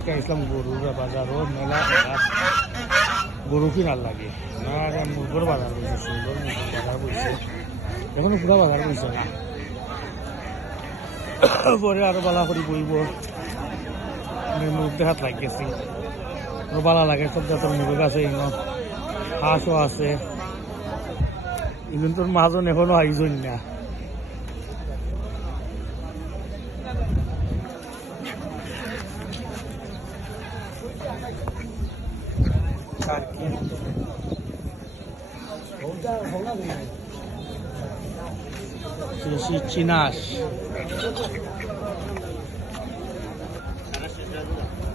ইসলাম গরুর বাজারও মেলা গরু কিনার লাগে না মুরগোর বাজার বলছে সুন্দর মুরগোর বাজার বলছে এখনো পুরা বাজার বলছে না পরে আরো বালা করি বইব মুরগ দেখাত লাগিয়েছি আরো বালা লাগে সব জাতের মুরগ আছে এগুলো হাঁসও আছে এগুলো তোর মাজন এখনো আইজই না চিনাস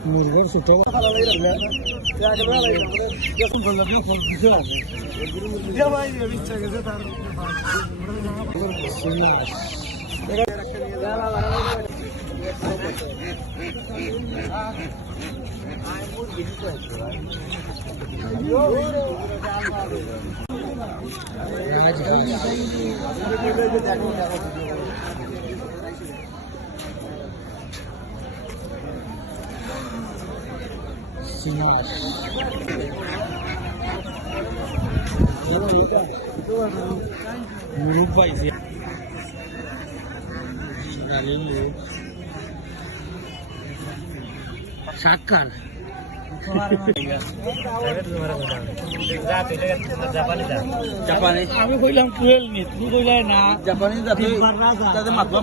মুরগের ছোট মুরগ পাইছে শাকার জাপানি আমি কইলাম 12 নি তুমি কইলাই না জাপানি যাতে মাতবা